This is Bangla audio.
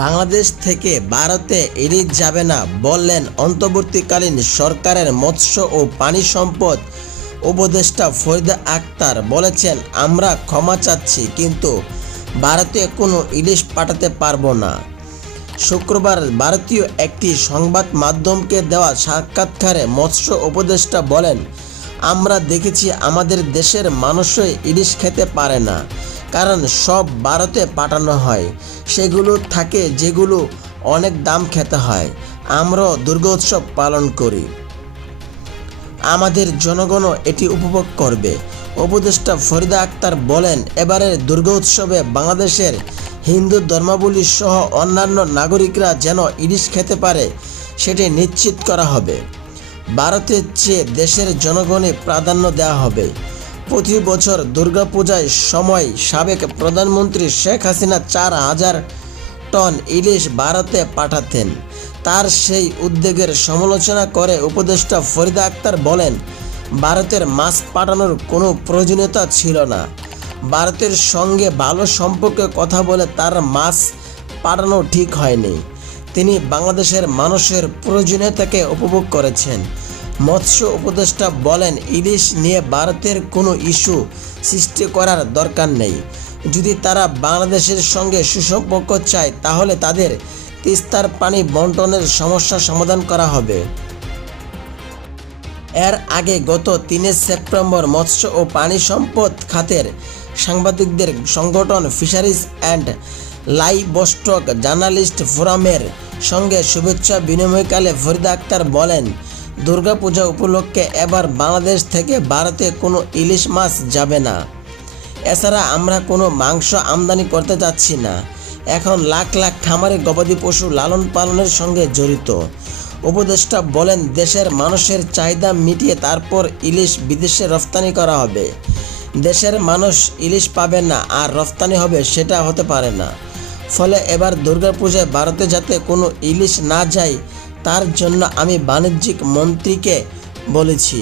বাংলাদেশ থেকে ভারতে ইলিশ যাবে না বললেন অন্তর্বর্তীকালীন সরকারের মৎস্য ও পানি সম্পদ উপদেষ্টা ফরিদা আক্তার। বলেছেন, আমরা ক্ষমা চাচ্ছি, কিন্তু ভারতে কোনো ইলিশ পাঠাতে পারব না। শুক্রবার ভারতীয় একটি সংবাদ মাধ্যমকে দেওয়া সাক্ষাৎকারে মৎস্য উপদেষ্টা বলেন, আমরা দেখেছি আমাদের দেশের মানুষই ইলিশ খেতে পারে না। কারণ সব ভারতে পাঠানো হয়। সেগুলো থাকে যেগুলো অনেক দাম খেতে হয়। আমরাও দুর্গোৎসব পালন করি। আমাদের জনগণও এটি উপভোগ করবে। উপদেষ্টা ফরিদা আক্তার বলেন, এবারের দুর্গোৎসবে বাংলাদেশের হিন্দু ধর্মাবলী সহ অন্যান্য নাগরিকরা যেন ইলিশ খেতে পারে, সেটি নিশ্চিত করা হবে। ভারতের চেয়ে দেশের জনগণে প্রাধান্য দেওয়া হবে প্রতি বছর দুর্গাপূজায় সময় সাবেক প্রধানমন্ত্রী শেখ হাসিনা চার হাজার টন ইলিশ ভারতে পাঠাতেন। তার সেই উদ্যোগের সমালোচনা করে উপদেষ্টা ফরিদা আক্তার বলেন, ভারতের মাছ পাঠানোর কোনো প্রয়োজনীয়তা ছিল না। ভারতের সঙ্গে ভালো সম্পর্কে কথা বলে তার মাছ পাঠানো ঠিক হয়নি। তিনি বাংলাদেশের মানুষের প্রয়োজনীয়তাকে উপভোগ করেছেন। মৎস্য উপদেষ্টা বলেন, ইলিশ নিয়ে ভারতের কোনো ইস্যু সৃষ্টি করার দরকার নেই। যদি তারা বাংলাদেশের সঙ্গে সুসম্পর্ক চায়, তাহলে তাদের তিস্তার পানি বন্টনের সমস্যা সমাধান করা হবে। এর আগে গত তিনে সেপ্টেম্বর মৎস্য ও পানি সম্পদ খাতের সাংবাদিকদের সংগঠন ফিশারিজ অ্যান্ড লাইভস্টক জার্নালিস্ট ফোরামের সঙ্গে শুভেচ্ছা বিনিময়কালে ফরিদা আক্তার বলেন দুর্গাপূজা উপলক্ষে এবার বাংলাদেশ থেকে ভারতে কোনো ইলিশ মাছ যাবে না। এছাড়া আমরা কোনো মাংস আমদানি করতে যাচ্ছি না। এখন লাখ লাখ খামারে গবাদি পশু লালন পালনের সঙ্গে জড়িত। উপদেষ্টা বলেন, দেশের মানুষের চাহিদা মিটিয়ে তারপর ইলিশ বিদেশে রফতানি করা হবে। দেশের মানুষ ইলিশ পাবে না আর রফতানি হবে সেটা হতে পারে না। ফলে এবার দুর্গাপূজায় ভারতে যাতে কোনো ইলিশ না যায় তার জন্য আমি বাণিজ্যিক মন্ত্রীকে বলেছি।